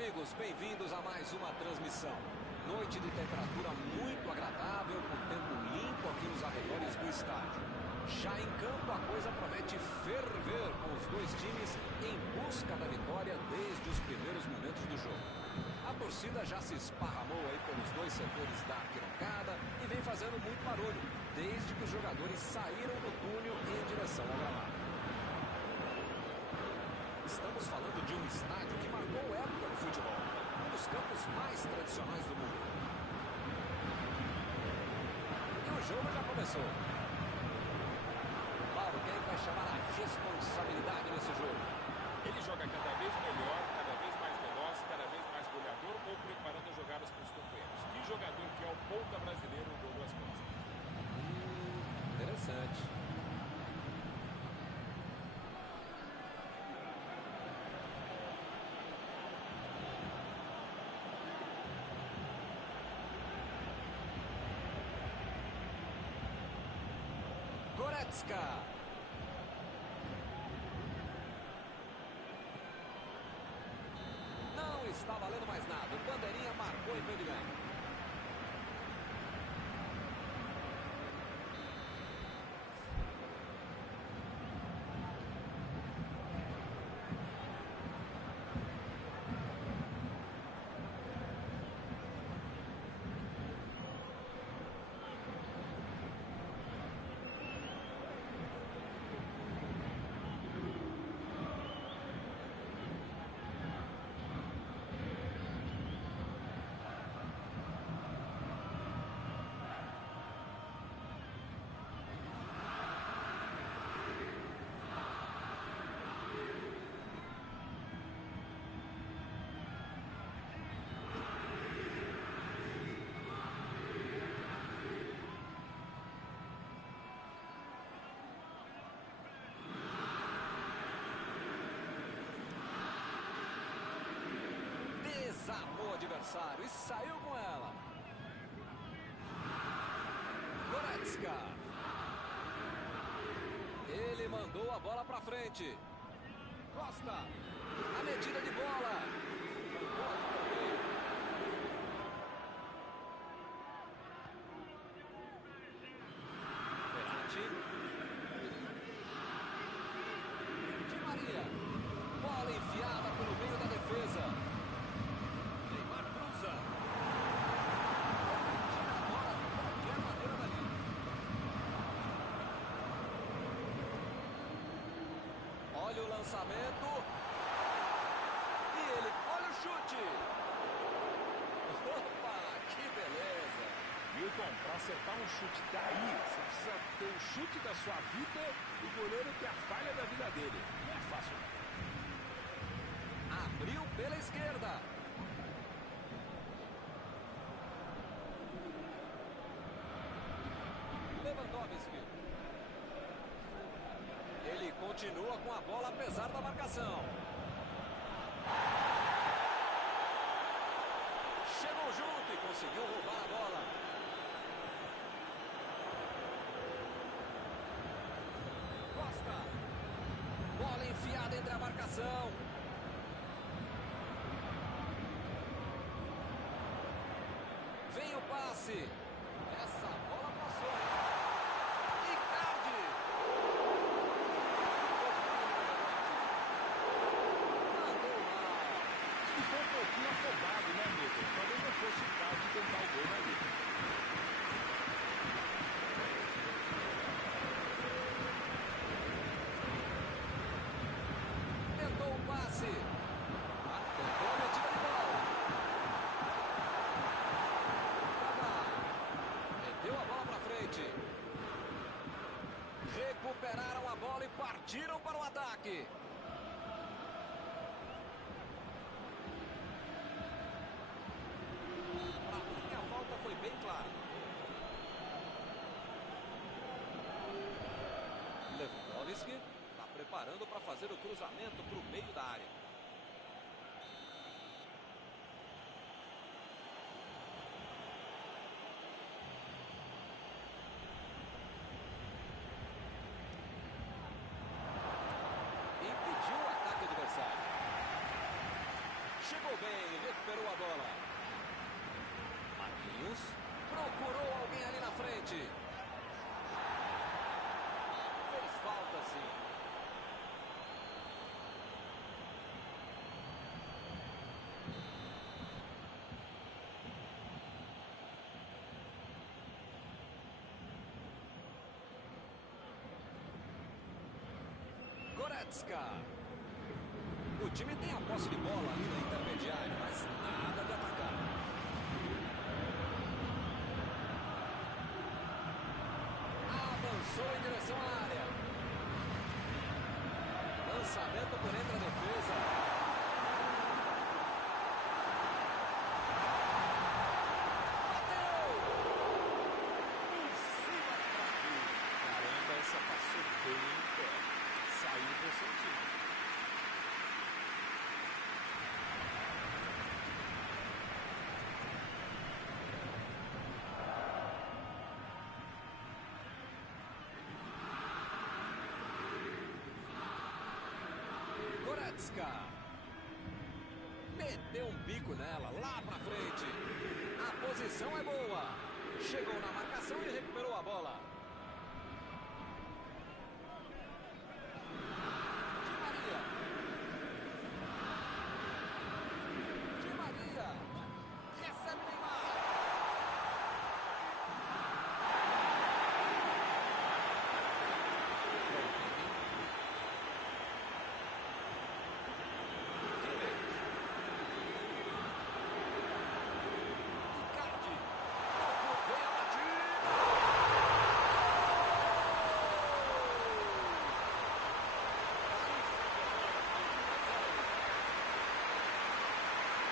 amigos, bem-vindos a mais uma transmissão. Noite de temperatura muito agradável, com tempo limpo aqui nos arredores do estádio. Já em campo, a coisa promete ferver com os dois times em busca da vitória desde os primeiros momentos do jogo. A torcida já se esparramou aí pelos dois setores da arquibancada e vem fazendo muito barulho, desde que os jogadores saíram do túnel em direção ao gramado. Estamos falando de um estádio que marcou época no futebol, um dos campos mais tradicionais do mundo. E o jogo já começou. Paulo, quem vai chamar a responsabilidade nesse jogo? Ele joga cada vez melhor, cada vez mais veloz, cada vez mais goleador ou preparando jogadas para os companheiros. Que jogador que é o ponta brasileiro do Douglas Costa? Interessante. Goretzka. Não está valendo mais nada. O bandeirinha marcou impedimento. Desarmou o adversário e saiu com ela. Goretzka. Ele mandou a bola para frente. Costa. A medida de bola. Verratti. Di Maria. Bola enfiada pelo meio da defesa. Neymar cruza. Tira a bola de qualquer maneira dali. Olha o lançamento. E ele, olha o chute. Opa, que beleza. Milton, para acertar um chute daí, você precisa ter o chute da sua vida e o goleiro ter a falha da vida dele. Não é fácil. Abriu pela esquerda. Lewandowski. Ele continua com a bola apesar da marcação. Chegou junto e conseguiu roubar a bola. Costa. Bola enfiada entre a marcação. Vem o passe. Essa bola passou. Icardi. Mandou mal. E foi um pouquinho afobado, né, Milton? Talvez não fosse o caso de tentar o gol na liga. Tentou o passe. Tentou a metida de bola. Meteu a bola pra frente. Recuperaram a bola e partiram para o ataque. Pra mim a falta foi bem clara. Lewandowski está preparando para fazer o cruzamento para o meio da área. Impediu o ataque adversário. Chegou Jogou bem, recuperou a bola. Marquinhos procurou alguém ali na frente. Fez falta, sim. Goretzka. O time tem a posse de bola ali na intermediária, mas nada de atacar. Avançou em direção à área. Lançamento por entre a defesa. Bateu! Por cima da trave. Caramba, essa passou bem perto. Saiu do seu time. Goretzka. Meteu um bico nela, lá pra frente. A posição é boa. Chegou na marcação e recuperou a bola. Di Maria. Recebe Neymar. Icardi. Foi a batida.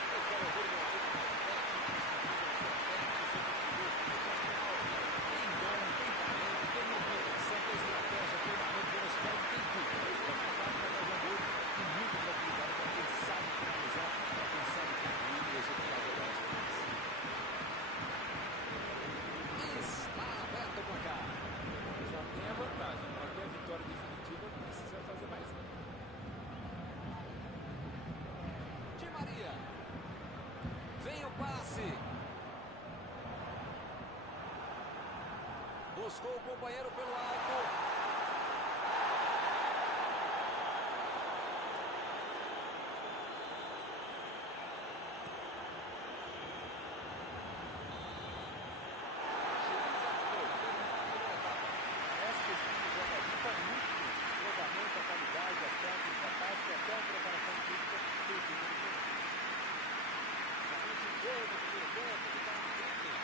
Eu quero ver meu amigo tem dom, tem talento, tem movimentação, tem estratégia, treinamento, velocidade, tem tudo. Isso é uma fábrica da Hamburgo e muita tranquilidade para quem sabe finalizar, para quem sabe concluir e executar jogadas finais. Está aberto o placar. Já tem a vantagem. Para ter a vitória definitiva, não precisa fazer mais nada. Di Maria. Vem o passe. Buscou o companheiro pelo alto. Essa questão do jogador está muito bem. O cruzamento, a qualidade, a técnica, a tática, até a preparação física do time. A gente deu no primeiro tempo, ele está muito bem.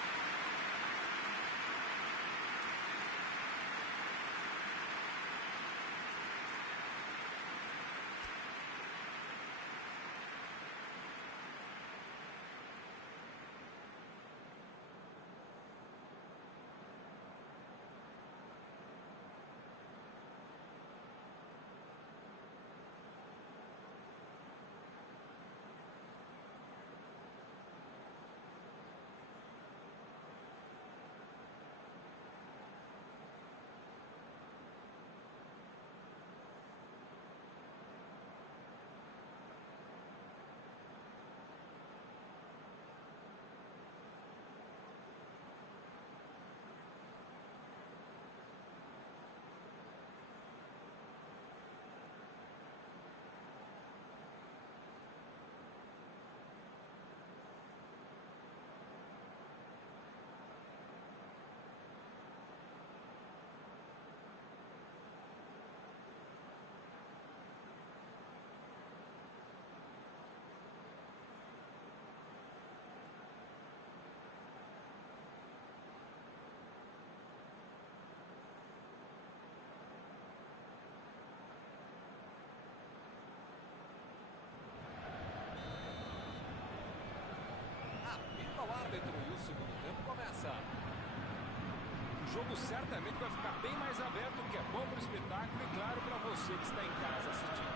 O jogo certamente vai ficar bem mais aberto, o que é bom para o espetáculo e claro para você que está em casa assistindo.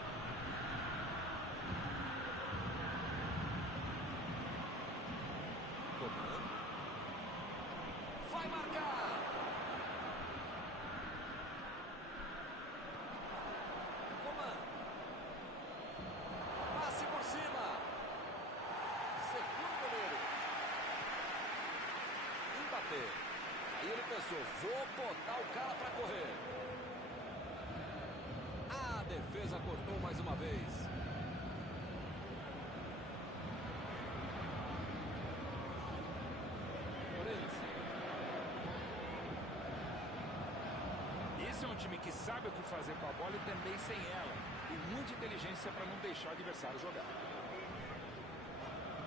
Coman. Vai marcar. Coman. Passe por cima. bater. Aí ele pensou, vou botar o cara para correr. A defesa cortou mais uma vez. Esse é um time que sabe o que fazer com a bola e também sem ela. Tem muita inteligência para não deixar o adversário jogar.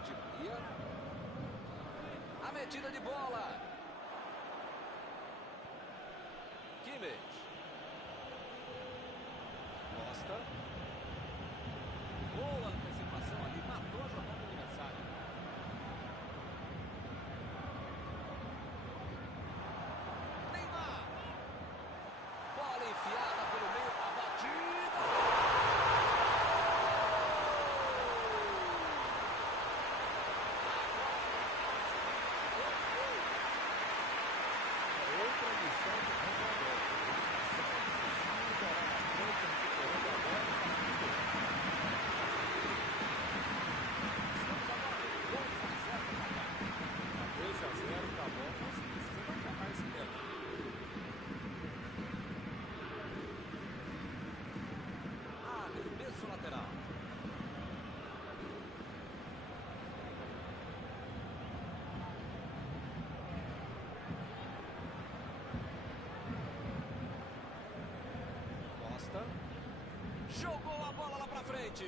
De Maria. A metida de bola. Kimmich. Costa. Boa antecipação ali. Matou a jogada do adversário. Neymar. Bola enfiada pelo meio. A batida. Outra missão do treinador. Liberar na frente, recuperando a bola e fazendo gol. Estamos agora 2-0 para cá. 2-0, tá bom, mas precisa marcar mais tempo. Arremesso lateral. Costa. Jogou a bola lá pra frente.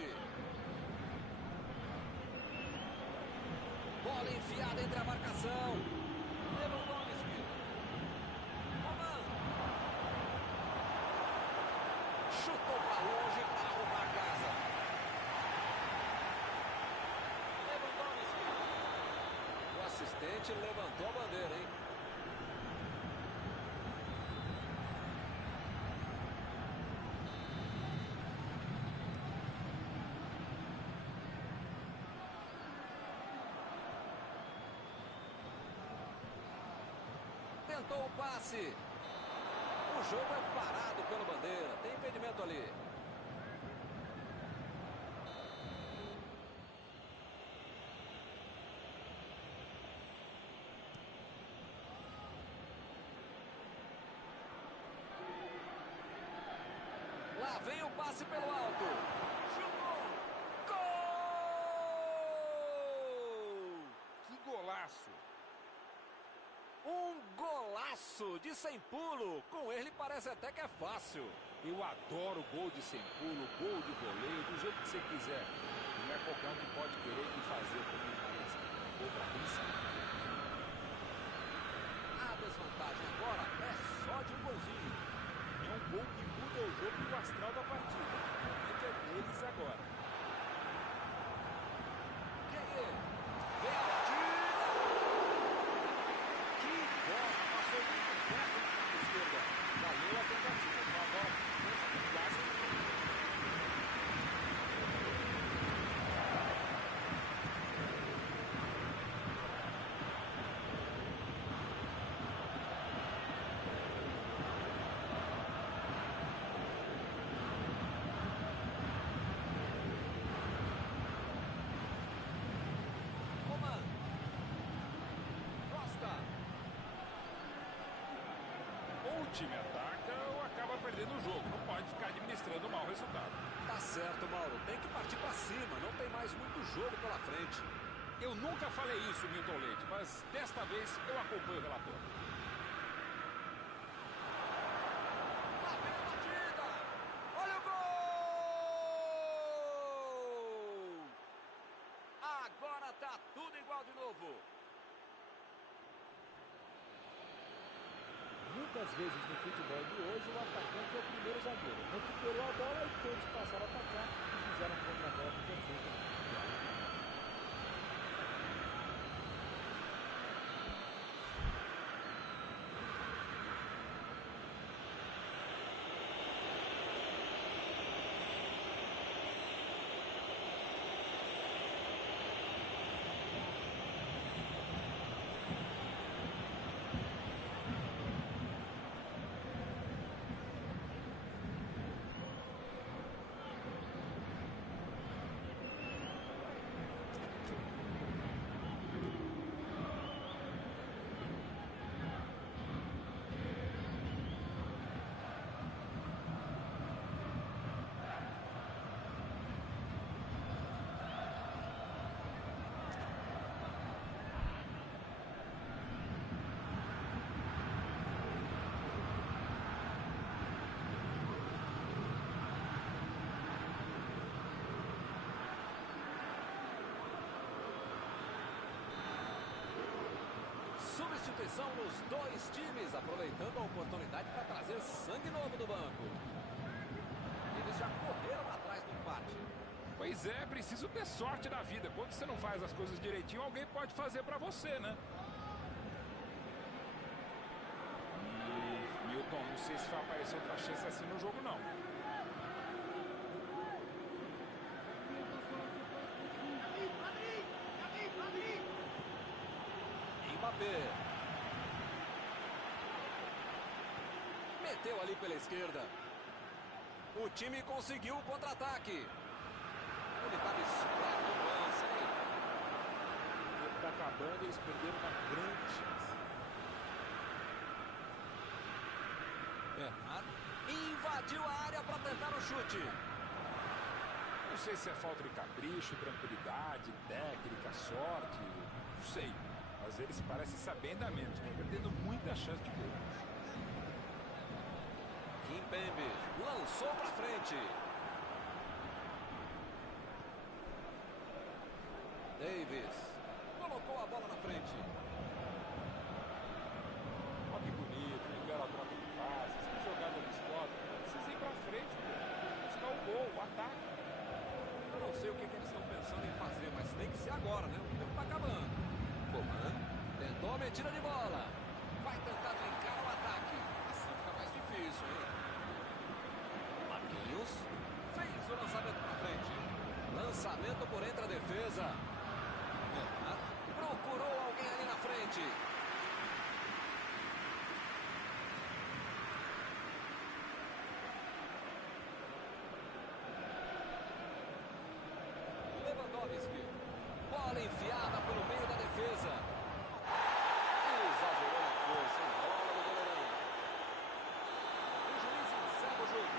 Bola enfiada entre a marcação. Lewandowski. Coman. Chutou para longe para arrumar a casa. Lewandowski. O assistente levantou a bandeira, hein? Tentou o passe. O jogo é parado pelo bandeira. Tem impedimento ali. Lá vem o passe pelo alto. Chutou. Gol! Que golaço! Um golaço de sem pulo. Com ele parece até que é fácil. Eu adoro gol de sem pulo, gol de voleio, do jeito que você quiser. Não é qualquer um que pode querer e fazer como ele parece. Gol pra pensar. A desvantagem agora é só de um golzinho. É um gol que muda o jogo e o astral da partida. O momento é deles agora. Vem a batida. Que bola. Passou muito perto na esquerda. Valeu a tentativa. Com a bola quase. Coman. Costa. Ou o time ataca ou acaba perdendo o jogo. Não pode ficar administrando o mau resultado. Tá certo, Mauro. Tem que partir pra cima. Não tem mais muito jogo pela frente. Eu nunca falei isso, Milton Leite, mas desta vez eu acompanho o relator. Lá vem a batida. Olha o gol! Agora tá tudo igual de novo. Muitas vezes no futebol de hoje, o atacante é o primeiro zagueiro. Recuperou a bola e todos passaram a atacar e fizeram um contra-golpe perfeito. transição nos dois times, aproveitando a oportunidade para trazer sangue novo do banco. Eles já correram atrás do empate. Pois é, preciso ter sorte na vida. Quando você não faz as coisas direitinho, alguém pode fazer pra você, né? Milton, não sei se vai aparecer outra chance assim no jogo, não. Mbappé. Meteu ali pela esquerda. O time conseguiu o contra-ataque. Ele estava esperto no lance, hein? O tempo está acabando, eles perderam uma grande chance. Bernardo invadiu a área para tentar o chute. Não sei se é falta de capricho, tranquilidade, técnica, sorte, não sei. Mas eles parecem saber ainda menos, estão perdendo muita chance de gol. Kimpembe lançou para frente. Davis colocou a bola na frente. Olha que bonito, que bela troca de passes, que jogada vistosa. Precisa ir pra frente, buscar o gol, o ataque. Eu não sei o que eles estão pensando em fazer, mas tem que ser agora, né? O tempo está acabando. Coman tentou a metida de bola. Vai tentar brincar ao ataque. Assim fica mais difícil, hein? Marquinhos fez o lançamento para frente. Lançamento por entre a defesa. Bernardo procurou alguém ali na frente. Lewandowski. Bola enfiada pelo meio da defesa. Exagerou na força, em bola do goleirão. O juiz encerra o jogo.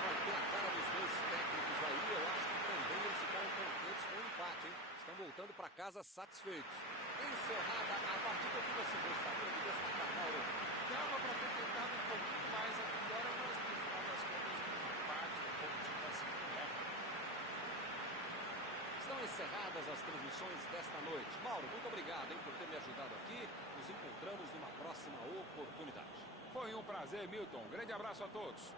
Vai ter a cara dos dois técnicos aí. Eu acho que também eles ficaram contentes com o empate, hein? Estão voltando para casa satisfeitos. Encerrada a partida, que você gostaria de destacar, Mauro? Dava para ter tentado um pouquinho mais a vitória, mas no final das contas um empate, como time assim, né? Estão encerradas as transmissões desta noite. Mauro, muito obrigado, hein, por ter me ajudado aqui. Nos encontramos numa próxima oportunidade. Foi um prazer, Milton. Grande abraço a todos.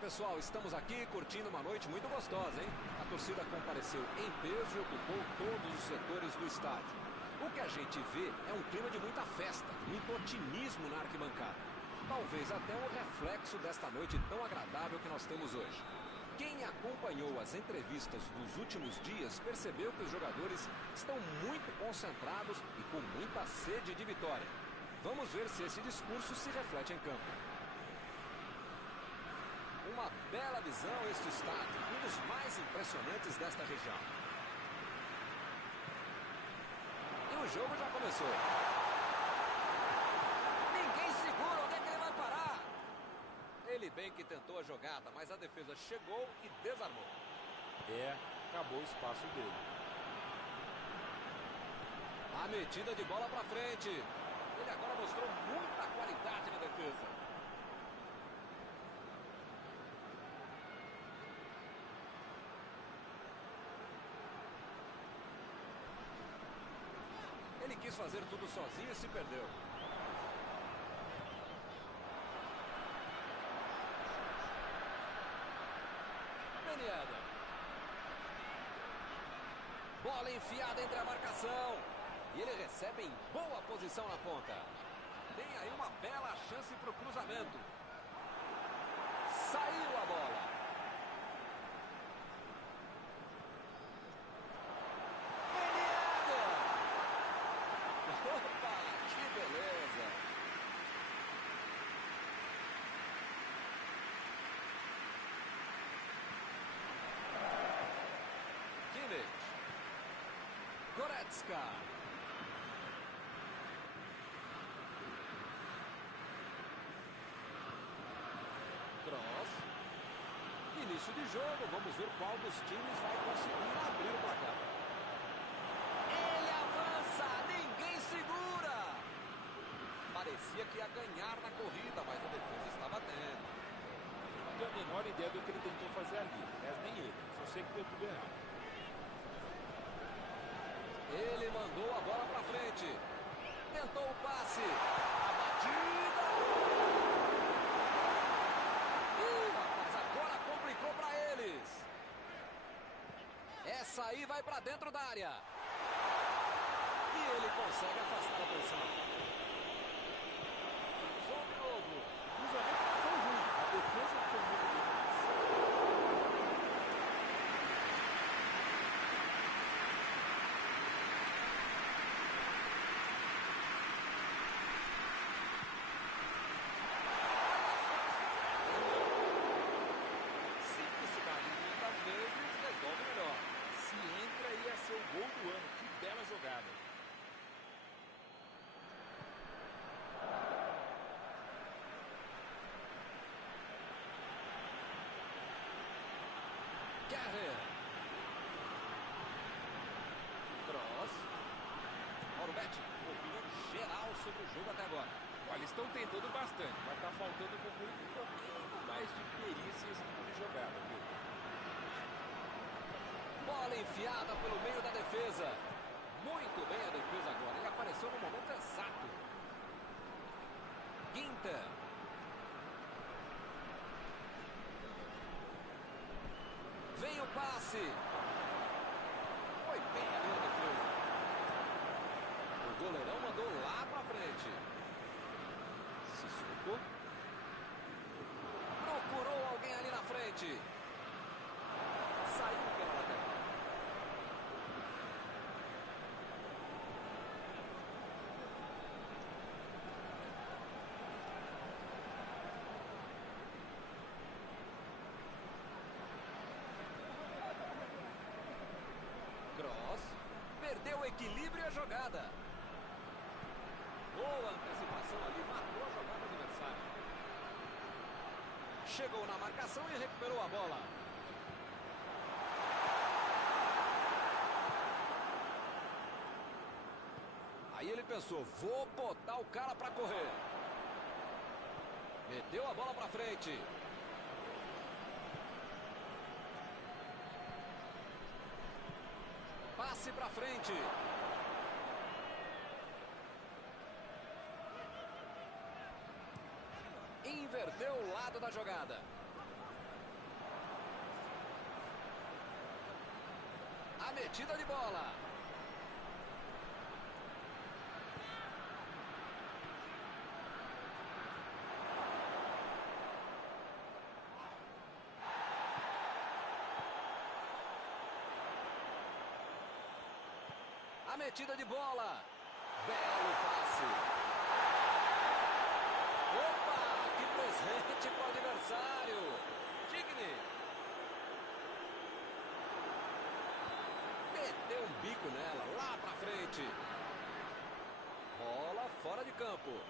pessoal, estamos aqui curtindo uma noite muito gostosa, hein? A torcida compareceu em peso e ocupou todos os setores do estádio. O que a gente vê é um clima de muita festa, muito otimismo na arquibancada. Talvez até um reflexo desta noite tão agradável que nós temos hoje. Quem acompanhou as entrevistas dos últimos dias percebeu que os jogadores estão muito concentrados e com muita sede de vitória. Vamos ver se esse discurso se reflete em campo. Uma bela visão este estádio, um dos mais impressionantes desta região. E o jogo já começou. Ninguém segura, onde é que ele vai parar? Ele bem que tentou a jogada, mas a defesa chegou e desarmou. Acabou o espaço dele. A metida de bola pra frente. Ele agora mostrou muita qualidade na defesa. Ele quis fazer tudo sozinho e se perdeu. Meniada. Bola enfiada entre a marcação. E ele recebe em boa posição na ponta. Tem aí uma bela chance para o cruzamento. Saiu a bola. Opa, que beleza! Kimmich. Goretzka. Cross. Início de jogo, vamos ver qual dos times vai conseguir abrir o placar. Ele avança, ninguém segura. Parecia que ia ganhar na corrida, mas a defesa estava atenta. Não tenho a menor ideia do que ele tentou fazer ali, mas nem ele. Só sei que deu tudo errado. Ele mandou a bola pra frente. Tentou o passe. A batida. Rapaz, agora complicou pra eles. Essa aí vai pra dentro da área. E ele consegue afastar a pressão. Cruzou de novo. O cruzamento não foi ruim. A defesa foi muito bem. Simplicidade muitas vezes resolve melhor. Se entra, ia ser o gol do ano. Que bela jogada. Guerra. Cross. Mauro Betti, opinião geral sobre o jogo até agora. Olha, eles estão tentando bastante, mas está faltando concluir um pouquinho mais de perícia esse tipo de jogada, viu? Bola enfiada pelo meio da defesa. Muito bem a defesa agora. Ele apareceu no momento exato. Ginter. Vem o passe. Foi bem ali na defesa. O goleirão mandou lá pra frente. Sissoko. Procurou alguém ali na frente. Saiu pela lateral. Cross. Perdeu o equilíbrio e a jogada. Boa antecipação ali, matou a jogada adversária. Chegou na marcação e recuperou a bola. Aí ele pensou, vou botar o cara pra correr. Meteu a bola pra frente. Passe pra frente. Inverteu o lado da jogada. A metida de bola. A metida de bola. Belo passe. Opa, que presente para o adversário. Digni. Meteu um bico nela, lá pra frente. Bola fora de campo.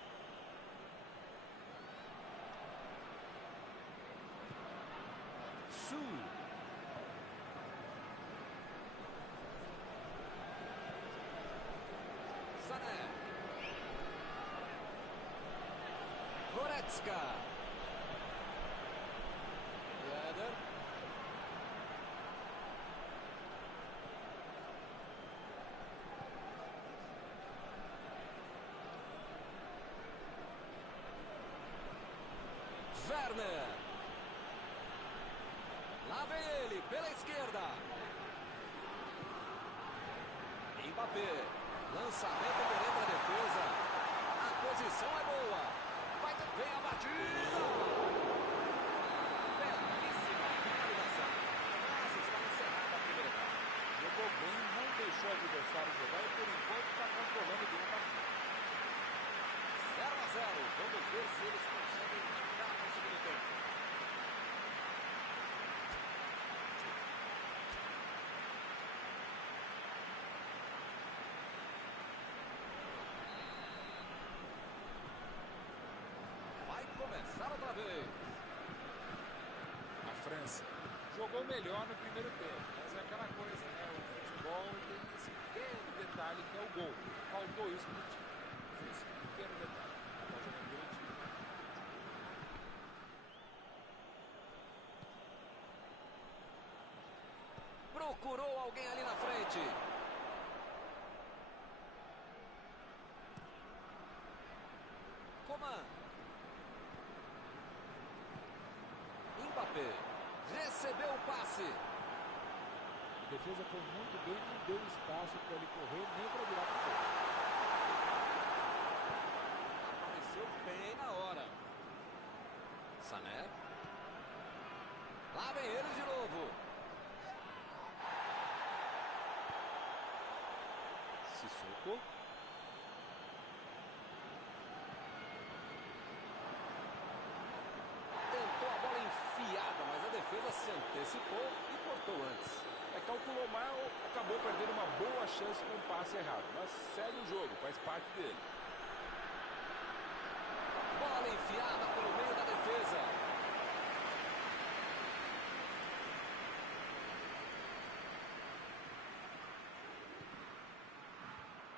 Sané. Goretzka. Leder. Werner. Lá vem ele, pela esquerda. Mbappé. Lançamento por entre a defesa. A posição é boa. Vem a batida. Belíssima finalização. Mas está encerrada a primeira etapa. Jogou bem, não deixou o adversário jogar e por enquanto está controlando bem a partida. 0-0. Vamos ver se eles conseguem marcar no segundo tempo. Começar outra vez. A França jogou melhor no primeiro tempo, mas é aquela coisa, né? O futebol tem esse pequeno detalhe que é o gol. Faltou isso pro time. Esse pequeno detalhe. Tá jogando direitinho. Procurou alguém ali na frente. Coman. Mbappé. Recebeu o passe. A defesa foi muito bem, não deu espaço para ele correr, nem para virar para o gol. Apareceu bem na hora. Sané. Lá vem eles de novo. Sissoko. Tentou a bola enfiada, mas a defesa se antecipou e cortou antes. Calculou mal, acabou perdendo uma boa chance com o passe errado. Mas segue o jogo, faz parte dele. Bola enfiada pelo meio da defesa.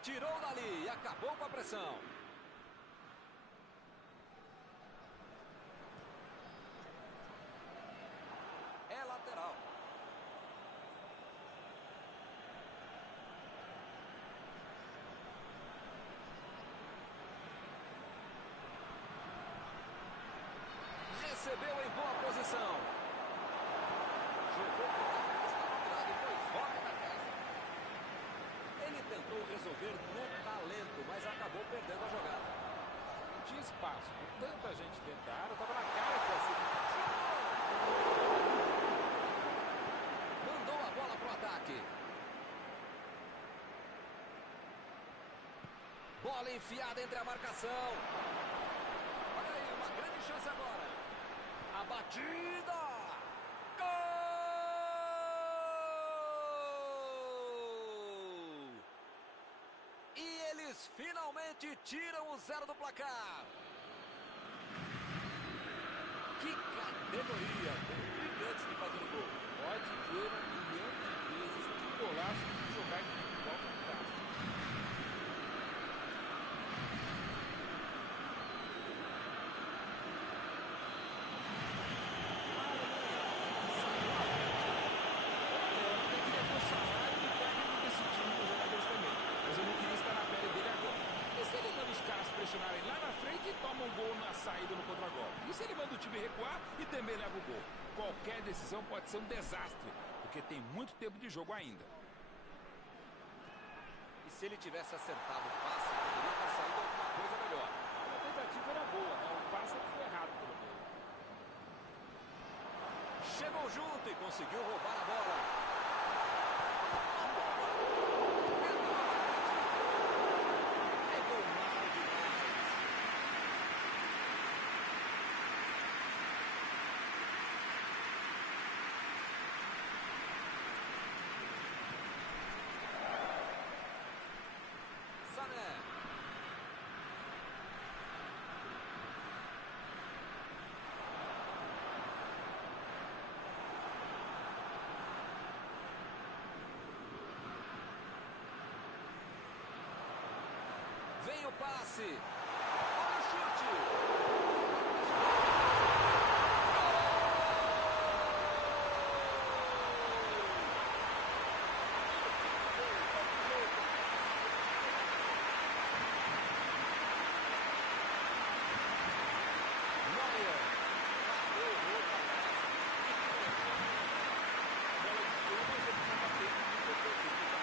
Tirou dali e acabou com a pressão. É lateral. Recebeu em boa posição. Jogou por lá, estava virado e foi fora da casa. Ele tentou resolver no talento, mas acabou perdendo a jogada. Não tinha espaço, com tanta gente dentro da área, estava na cara que ia ser difícil. Mandou a bola pro ataque. Bola enfiada entre a marcação. Olha aí, uma grande chance agora. A batida. Gol! E eles finalmente tiram o 0 do placar. Que categoria. Tem antes de fazer o gol. Pode ver 1 milhão de vezes que golaço de jogar em futebol fantástico. Pressionarem lá na frente e tomam um gol na saída no contragolpe. E se ele manda o time recuar e também leva o gol? Qualquer decisão pode ser um desastre, porque tem muito tempo de jogo ainda. se ele tivesse acertado o passe, poderia ter saído alguma coisa melhor. A tentativa era boa, né? O passe foi errado pelo meio. Chegou junto e conseguiu roubar a bola. Pegou mal demais. Sané. Vem o passe. Olha o chute. Neuer. Bateu o gol pra trás. Bola de gol, mas ele não bateu muito objetivo, tá?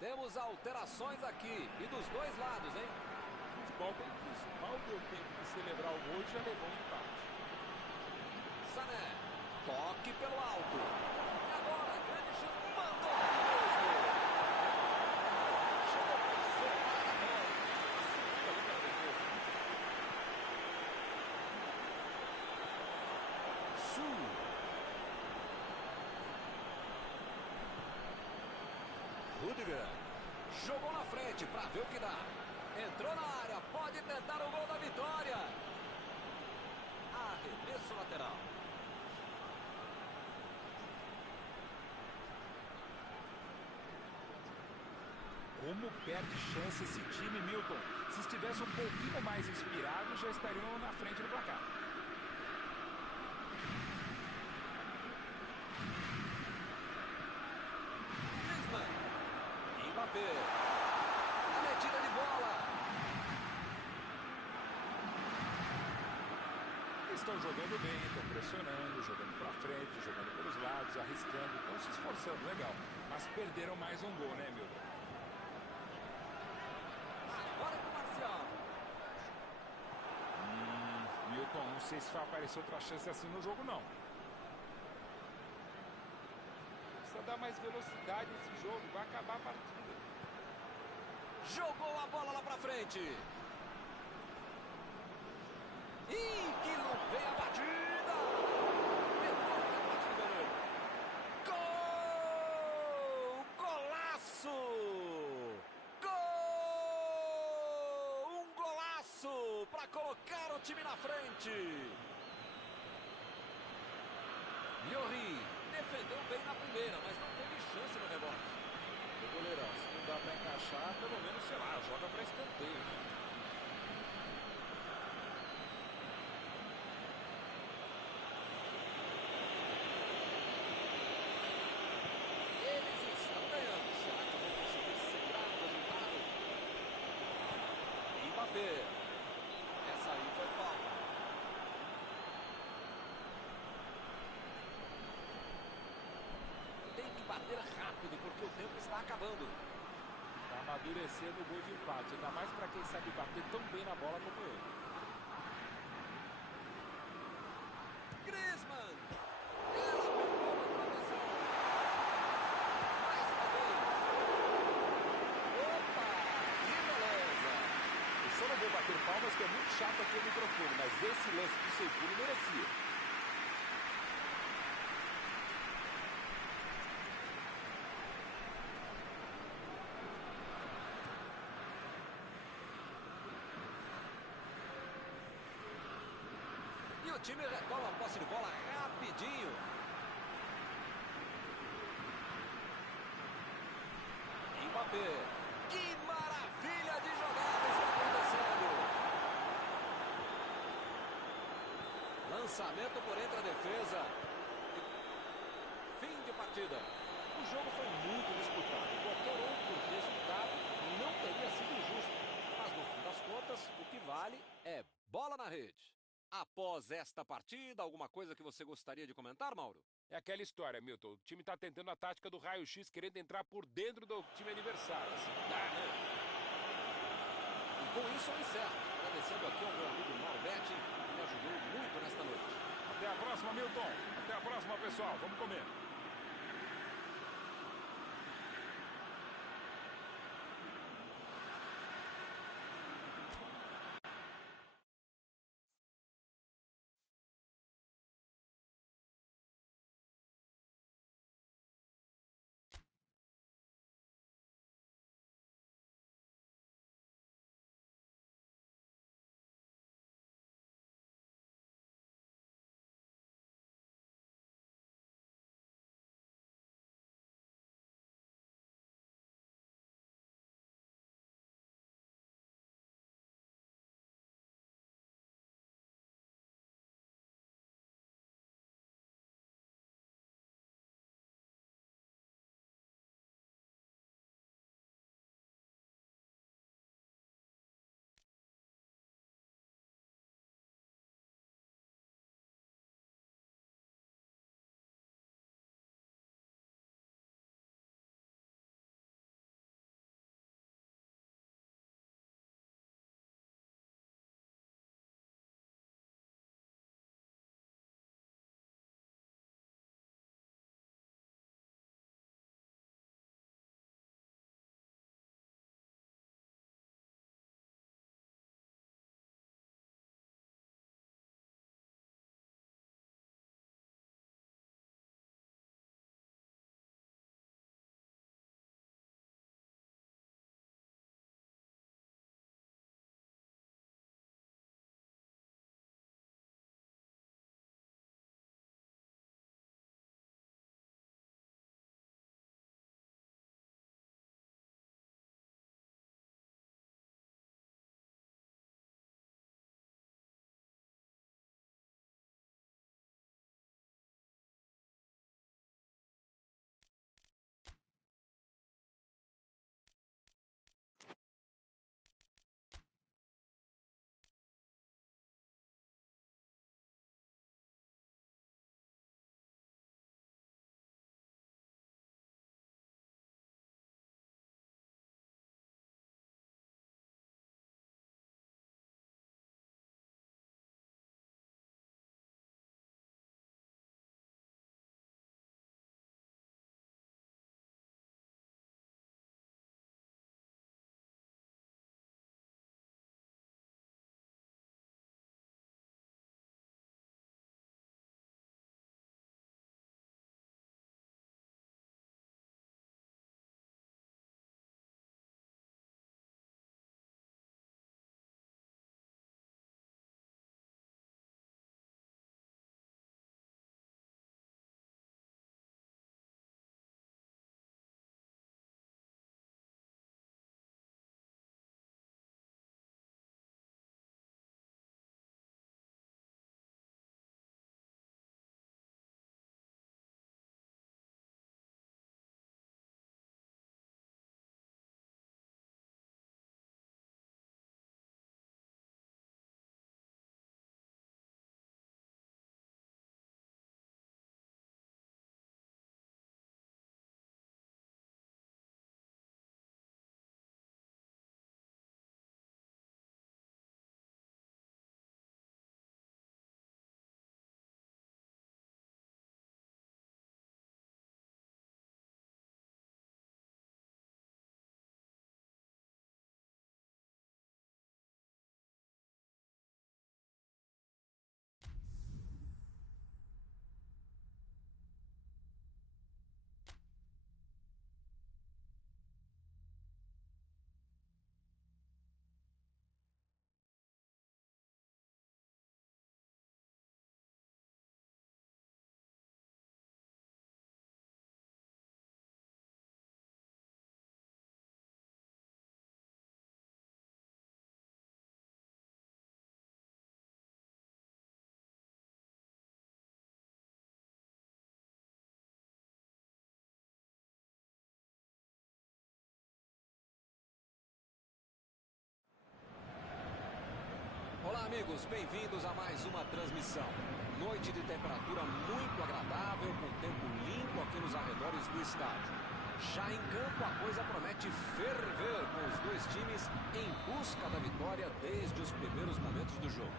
Temos alterações aqui. E dos dois lados, hein? Futebol tem isso. Mal deu tempo de celebrar o gol e já levou um empate. Sané. Toque pelo alto. E agora, grande chute. Mandou mesmo. Chegou por soltar a bola. Segunda ali pela defesa. Rudiger. Jogou na frente para ver o que dá. Entrou na área. Pode tentar o gol da vitória. Arremesso lateral. Como perde chance esse time, Milton. Se estivesse um pouquinho mais inspirado, já estariam na frente do placar. Griezmann. Mbappé. A metida de bola. Estão jogando bem, estão pressionando, jogando para frente, jogando pelos lados, arriscando, estão se esforçando, legal. Mas perderam mais um gol, né, Milton? Agora com o Marcial. Milton, não sei se vai aparecer outra chance assim no jogo, não. Precisa dar mais velocidade nesse jogo, vai acabar a partida. Jogou a bola lá pra frente. Ih, que não veio a batida. Pegou o rebote do goleiro. Gol! Golaço! Gol! Um golaço para colocar o time na frente. Lloris defendeu bem na primeira, mas não teve chance no rebote. O goleirão, se não dá para encaixar, pelo menos, sei lá, joga para escanteio. Eles estão ganhando. Será que vão conseguir segurar o resultado? amadurecendo o gol de empate, ainda mais para quem sabe bater tão bem na bola como ele. Griezmann. Ela pegou a travessão. Mais uma vez. Opa, que beleza. Eu só não vou bater palmas, que é muito chato aqui o microfone, mas esse lance do seu pulo merecia. E o time retoma a posse de bola rapidinho. Mbappé. Que maravilha de jogada está acontecendo. Lançamento por entre a defesa. Fim de partida. O jogo foi muito disputado. Qualquer outro resultado não teria sido justo. Mas no fim das contas, o que vale é bola na rede. Após esta partida, alguma coisa que você gostaria de comentar, Mauro? É aquela história, Milton. O time está tentando a tática do raio-x, querendo entrar por dentro do time adversário. Assim, dá, né? E com isso eu encerro. Agradecendo aqui ao meu amigo Mauro Betti, que me ajudou muito nesta noite. Até a próxima, Milton. Até a próxima, pessoal. Vamos comer. amigos, bem-vindos a mais uma transmissão. Noite de temperatura muito agradável, com tempo limpo aqui nos arredores do estádio. Já em campo a coisa promete ferver, com os dois times em busca da vitória desde os primeiros momentos do jogo.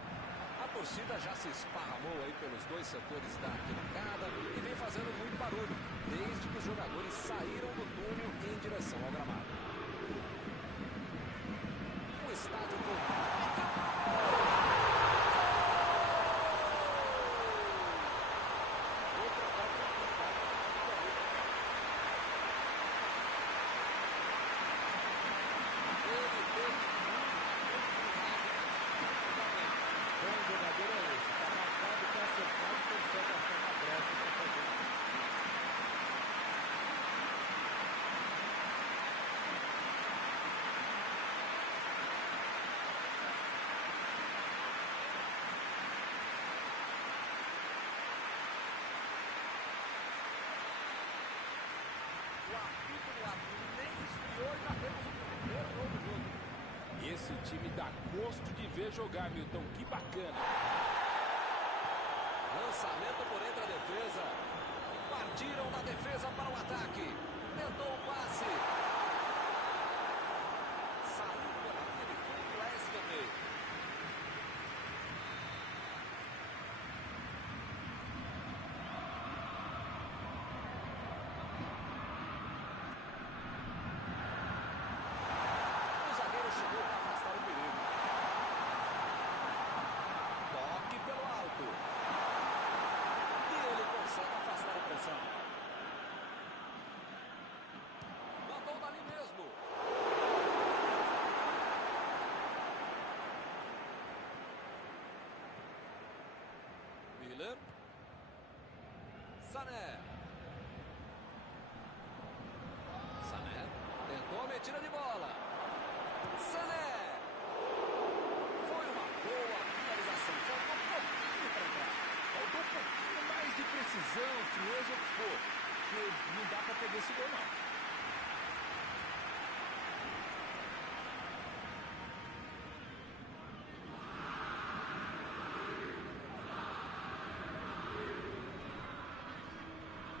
A torcida já se esparramou aí pelos dois setores da arquibancada e vem fazendo muito barulho, desde que os jogadores saíram do túnel em direção ao gramado. O estádio Esse time dá gosto de ver jogar, Milton. Que bacana. Lançamento por entre a defesa. Partiram da defesa para o ataque. Tentou o passe. Saiu pela linha de fundo a escanteio. O zagueiro chegou para afastar o perigo. Toque pelo alto. E ele consegue afastar a pressão. Mandou dali mesmo. Miller. Sané. Sané. Tentou a metida de bola. Sané. Foi uma boa finalização. Faltou um pouquinho para entrar. Faltou um pouquinho mais de precisão, frieza, o que for. Porque não dá para perder esse gol, não.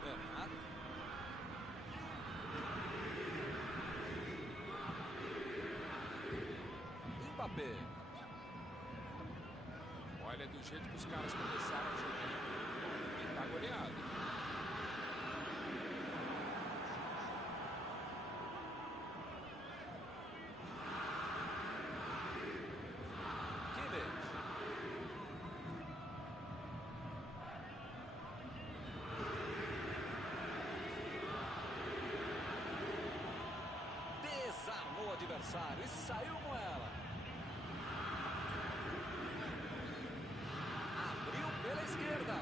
Bernardo. Mbappé. Olha, do jeito que os caras começaram jogando, ele tá goleado. Kimmich. Desarmou o adversário e saiu com ela. Abriu pela esquerda.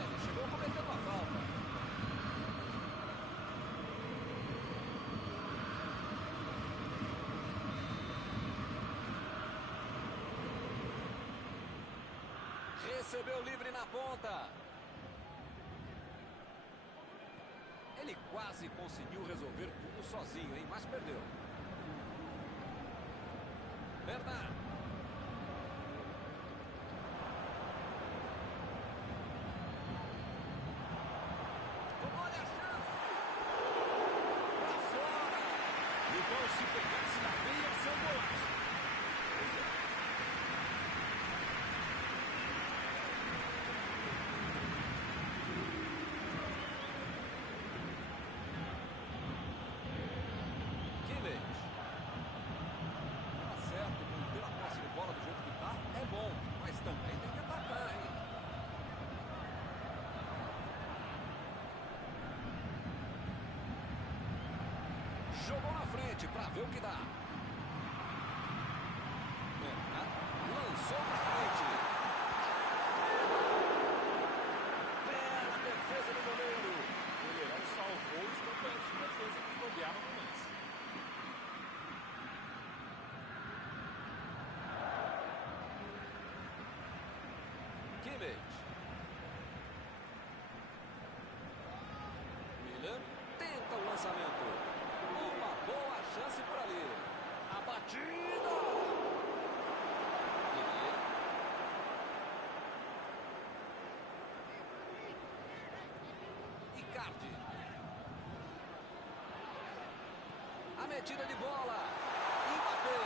Ele chegou cometendo a falta. Recebeu livre na ponta. Ele quase conseguiu resolver tudo sozinho, hein? Mas perdeu. Bernardo. Olha a chance. Pra fora. Então, se pegasse na veia, são golaço. Kimmich. Tá certo, manter a posse de bola do jeito que tá é bom, mas também tem que atacar, hein? Jogou na frente pra ver o que dá. Lançou pra frente. Bela defesa do goleiro. O goleirão salvou os companheiros de defesa que bobearam no lance. Kimmich. Miller tenta o lançamento. Uma boa chance por ali. A batida. A metida de bola. Mbappé.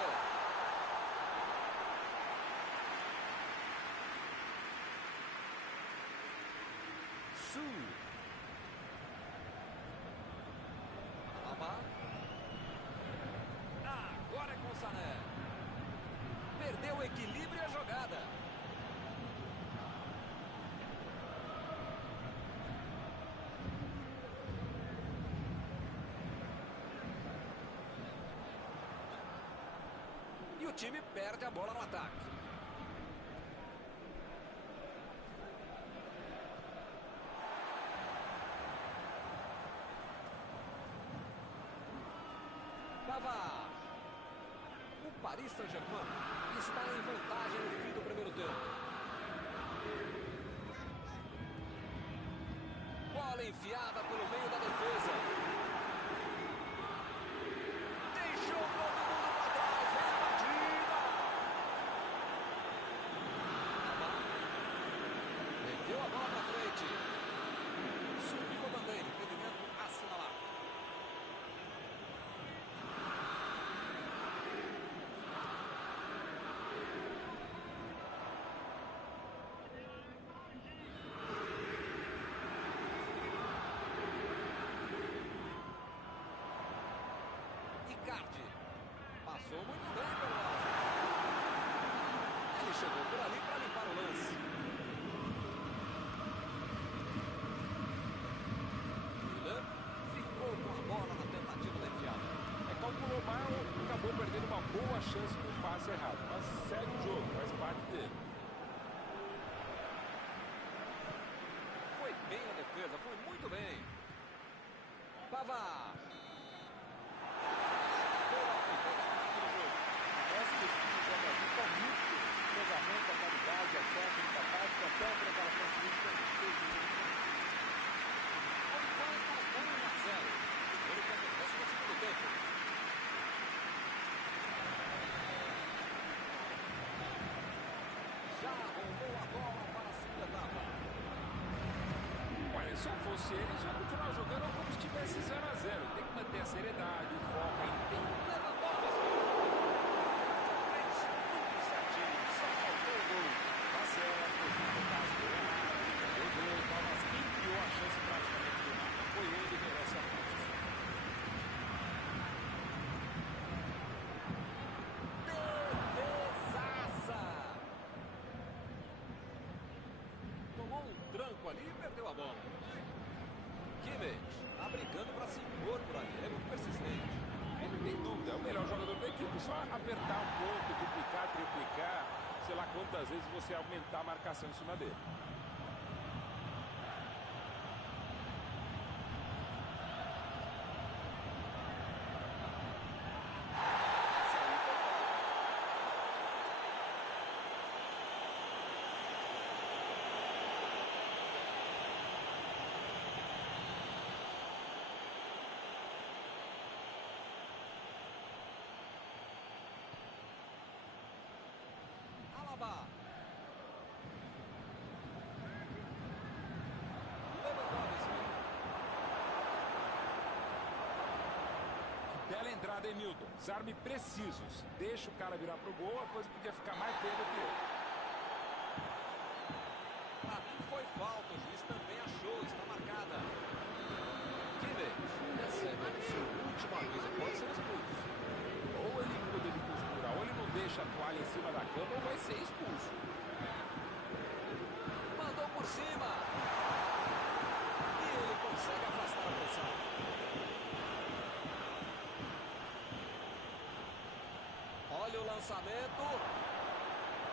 Alaba. Agora é com o Sané. Perdeu o equilíbrio e a jogada. E o time perde a bola no ataque. Pavard. O Paris Saint-Germain está em vantagem no fim do primeiro tempo. Bola enfiada pelo meio da defesa. Deixou todo mundo para trás. Vem a batida. Meteu a bola para frente. Subiu a bandeira. Impedimento assinalado. Icardi. Passou muito bem pelo lado. Ele chegou por ali para limpar o lance. Müller ficou com a bola na tentativa da enfiada. Calculou mal, acabou perdendo uma boa chance com um passe errado. Mas segue o jogo, faz parte dele. Foi bem a defesa, foi muito bem. Pavard. Parece que esse time joga junto ao muito. Cruzamento, a qualidade, a técnica, a tática, até a preparação física. Ele faz mais 1-0. Primeiro que acontece no segundo tempo. Já arrumou a bola para a segunda etapa. Olha, se eu fosse eles, eu ia continuar jogando como se estivesse 0-0. Tem que manter a seriedade, o foco, a intensidade. Tudo certinho, só faltou o gol. Tá certo, no caso do Renato, deu gol, mas quem criou a chance praticamente do nada foi ele, merece a paz. Defesaça! Tomou um tranco ali e perdeu a bola. Kimmich tá brigando para se impor por ali, é muito persistente. Ele não tem dúvida, é o melhor jogador da equipe. Só apertar um pouco, duplicar, triplicar, sei lá quantas vezes você aumentar a marcação em cima dele. Essa aí foi bola. Alaba. Lewandowski. Bela entrada, hein, Milton? Desarme precisos. Deixa o cara virar pro gol, a coisa podia ficar mais feia do que ele. Pra mim foi falta, o juiz também achou, está marcada. Kimmich recebe o seu último aviso, pode ser expulso. Ou ele muda de postura, ou ele não deixa a toalha em cima da cama, ou vai ser expulso. Mandou por cima. E ele consegue afastar a pressão. Olha o lançamento.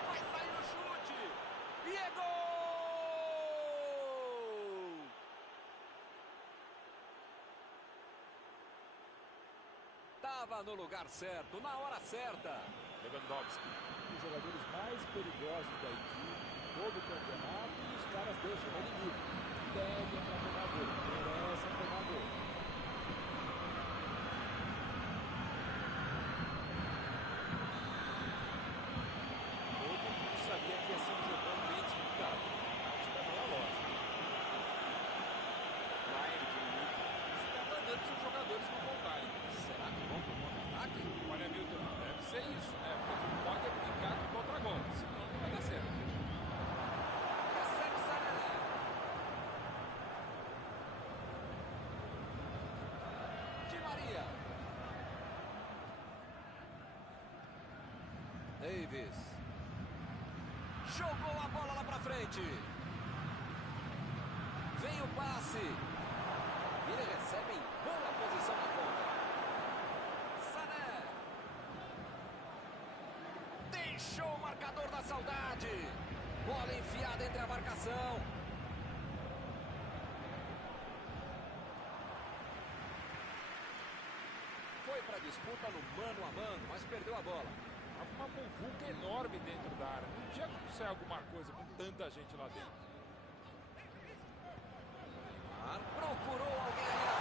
Vai sair o chute. E é gol! Tava no lugar certo, na hora certa. Lewandowski. Um dos jogadores mais perigosos da equipe, todo o campeonato, e os caras deixam ele livre. Pedem para tomar gol, merecem tomar gol. Todo mundo sabia que ia ser um jogão bem disputado. A tática não é lógica. Lá ele de limite. Está mandando seus jogadores não voltarem. Será que vão pro Davis. Jogou a bola lá pra frente. Vem o passe. Ele recebe em boa posição na ponta. Sané. Deixou o marcador da saudade. Bola enfiada entre a marcação. Foi para a disputa no mano a mano, mas perdeu a bola. Tava uma muvuca enorme dentro da área. Não tinha como sair alguma coisa com tanta gente lá dentro. Procurou alguém ali na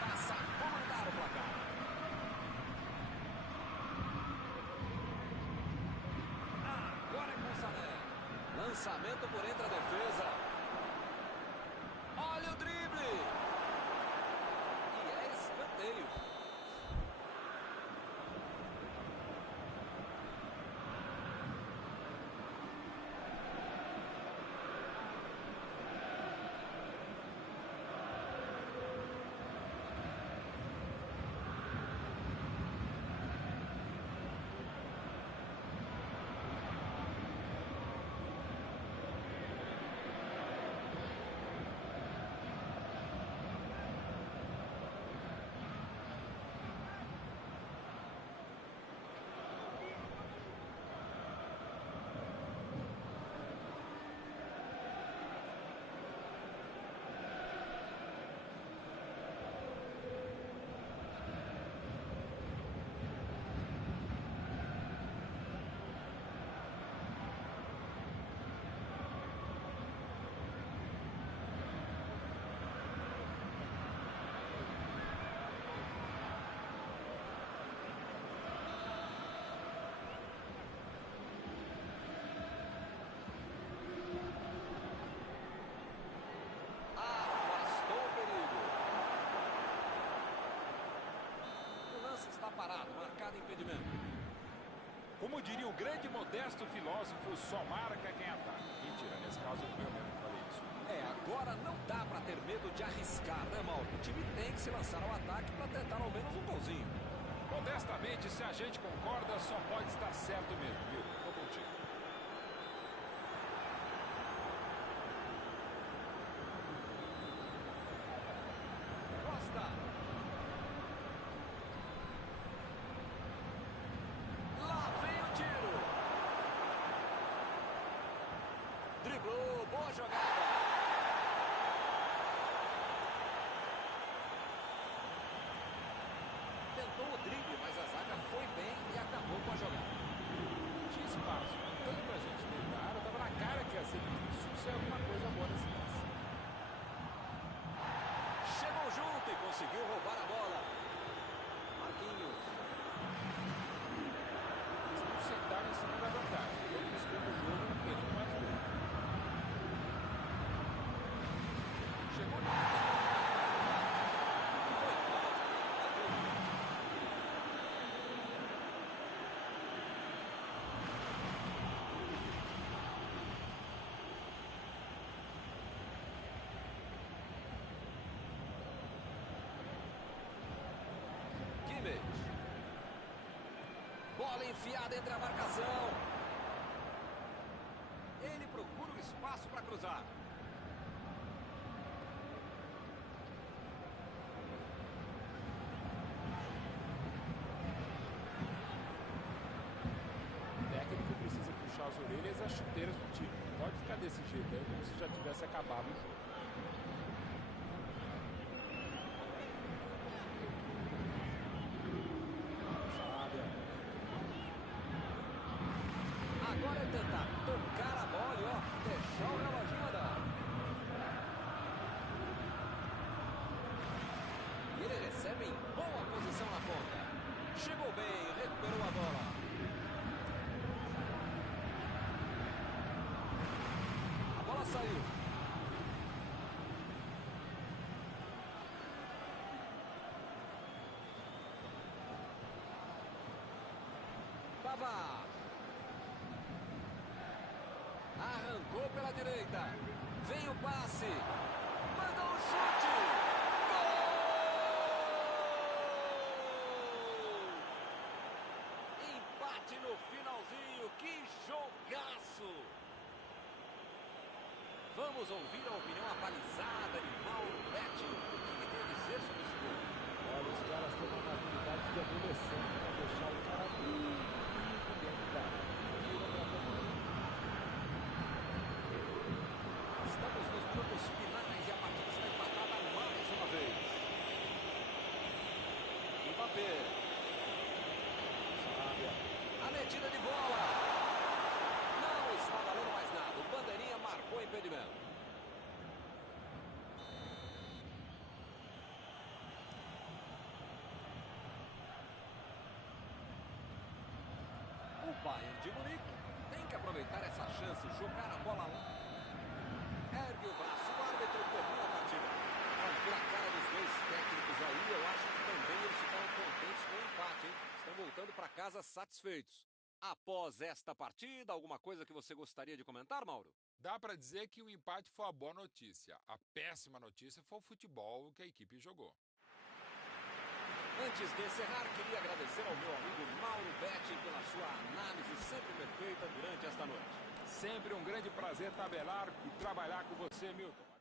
passa a comandar o placar. Agora é com o Sané. Lançamento por entre a defesa. Olha o drible. E é escanteio. Parado, marcado impedimento. Como diria o grande modesto filósofo, só marca quem ataca. Mentira, nesse caso eu mesmo falei isso. Agora não dá pra ter medo de arriscar, né, Mauro? O time tem que se lançar ao ataque pra tentar ao menos um golzinho. Modestamente, se a gente concorda, só pode estar certo mesmo, viu? Tô contigo. Costa. Driblou, boa jogada. Tentou o drible, mas a zaga foi bem e acabou com a jogada. Tinha espaço, tanta gente dentro da área, tava na cara que ia ser difícil ser alguma coisa boa nesse lance. Chegou junto e conseguiu roubar a bola. Marquinhos. Eles não sentaram em cima da vantagem, estão buscando o jogo um pouquinho mais duro. Chegou Bola enfiada entre a marcação. Ele procura o espaço para cruzar. O técnico precisa puxar as orelhas e as chuteiras do time. Não pode ficar desse jeito aí, como se já tivesse acabado o jogo. Agora é tentar tocar a bola e, deixar o reloginho andar. Ele recebe em boa posição na ponta. Chegou bem, recuperou a bola. A bola saiu. leva. Arrancou pela direita. Vem o passe. Mandou o chute. Gol! Empate no finalzinho. Que jogaço! Vamos ouvir a opinião abalizada de Mauro Betti. O que ele tem a dizer sobre esse gol? Olha, os caras têm uma maturidade de adolescente para deixar o cara muito dentro da área. Tira pra tomar. Estamos nos minutos finais e a partida está empatada mais uma vez. Mbappé. Sábia. A metida de bola. Não está valendo mais nada. O bandeirinha marcou o impedimento. O Bayern de Munique tem que aproveitar essa chance, jogar a bola lá. Ergue o braço, o árbitro termina a partida. Olha, pela cara dos dois técnicos aí, eu acho que também eles ficaram contentes com o empate, hein? Estão voltando para casa satisfeitos. Após esta partida, alguma coisa que você gostaria de comentar, Mauro? Dá para dizer que o empate foi a boa notícia. A péssima notícia foi o futebol que a equipe jogou. Antes de encerrar, queria agradecer ao meu amigo Mauro Betti pela sua análise sempre perfeita durante esta noite. Sempre um grande prazer tabelar e trabalhar com você, Milton.